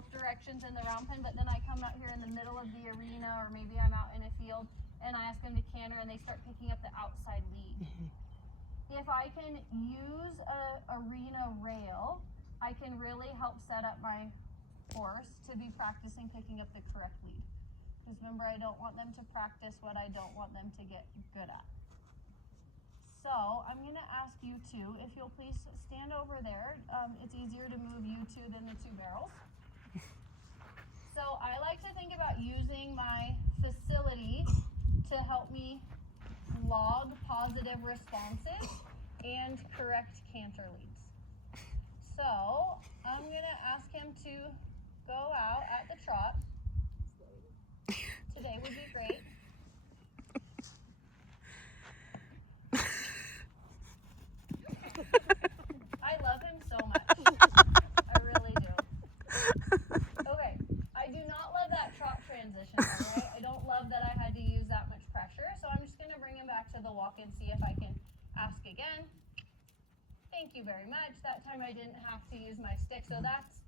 both directions in the round pen, but then I come out here in the middle of the arena, or maybe I'm out in a field, and I ask them to canter, and they start picking up the outside lead. If I can use a arena rail, I can really help set up my horse to be practicing picking up the correct lead. Because remember, I don't want them to practice what I don't want them to get good at. So I'm going to ask you two, if you'll please stand over there. It's easier to move you two than the two barrels. So I like to think about using my facility to help me log positive responses and correct canter leads. So I'm going to ask him to go out at the trot. Today would be great. I love him so much. I really do. Okay, I do not love that trot transition, alright? I don't love that I had to use that much pressure, so I'm just going to bring him back to the walk and see if I can ask again. Thank you very much. That time I didn't have to use my stick, so that's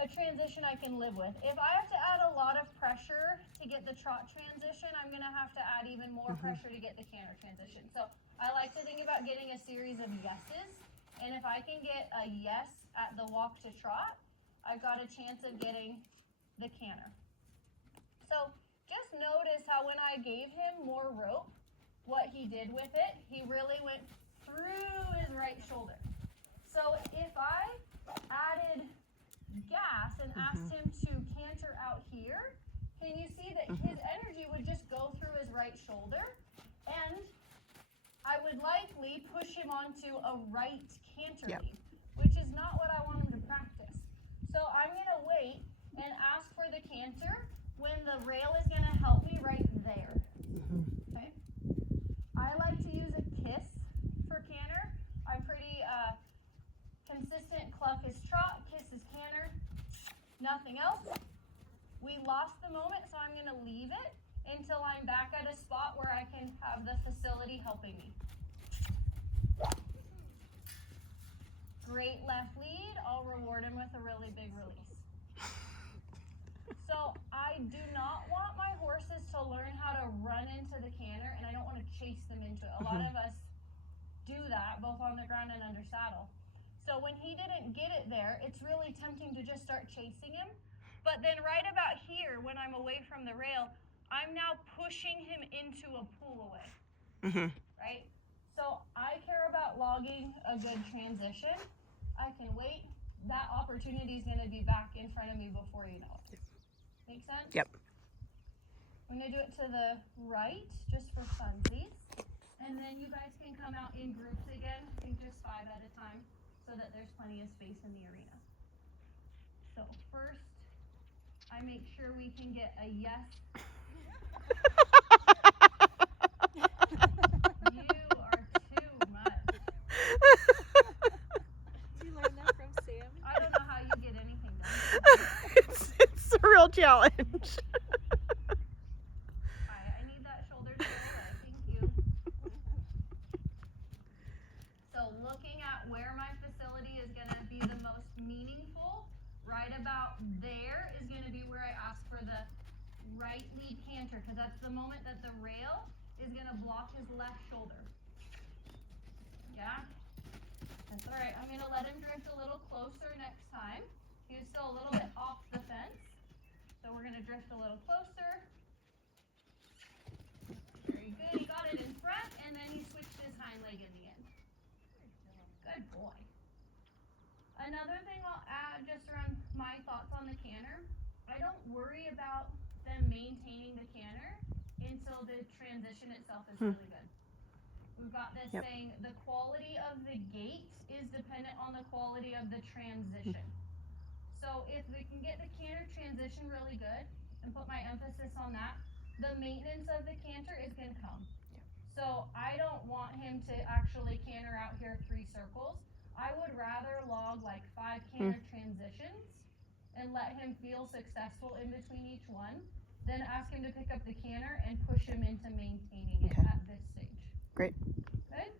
a transition I can live with. If I have to add a lot of pressure to get the trot transition, I'm going to have to add even more pressure to get the canter transition. So I like to think about getting a series of yeses, and if I can get a yes at the walk to trot, I've got a chance of getting the canter. So just notice how when I gave him more rope, what he did with it, he really went through his right shoulder. So if I added gas and asked him to canter out here, can you see that his energy would just go through his right shoulder, and I would likely push him onto a right canter lead, which is not what I want him to practice. So I'm going to wait and ask for the canter when the rail is going to help me right there. Okay? I like to use a kiss for canter. I'm pretty consistent. Cluck is trot, kiss is canter, nothing else. We lost the moment, so I'm going to leave it until I'm back at a spot where I can have the facility helping me. Great left lead. I'll reward him with a really big release. So I do not want my horses to learn how to run into the canter, and I don't want to chase them into it. A lot of us do that, both on the ground and under saddle. So when he didn't get it there, it's really tempting to just start chasing him. But then right about here, when I'm away from the rail, I'm now pushing him into a pull away, right? So I care about logging a good transition. I can wait. That opportunity is going to be back in front of me before you know it. Make sense? Yep. I'm going to do it to the right, just for funsies. And then you guys can come out in groups again. I think just 5 at a time, so that there's plenty of space in the arena. So first, I make sure we can get a yes. You are too much. Did you learn that from Sam? I don't know how you get anything done. It's a real challenge. I need that shoulder to go away. Thank you. So looking at where my facility is going to be the most meaningful, right about there is going to be where I ask for the right lead canter, because that's the moment that the rail is going to block his left shoulder. Yeah? That's all right. I'm going to let him drift a little closer next time. He was still a little bit off the fence. So we're going to drift a little closer. Very good. He got it in front, and then he switched his hind leg in the end. Good boy. Another thing I'll add just around my thoughts on the canter, I don't worry about them maintaining the canter until the transition itself is really good. We've got this saying, the quality of the gait is dependent on the quality of the transition. So if we can get the canter transition really good and put my emphasis on that, the maintenance of the canter is going to come. So I don't want him to actually canter out here 3 circles. I would rather log like 5 canter transitions and let him feel successful in between each one, then ask him to pick up the canter and push him into maintaining it at this stage. Great. Good?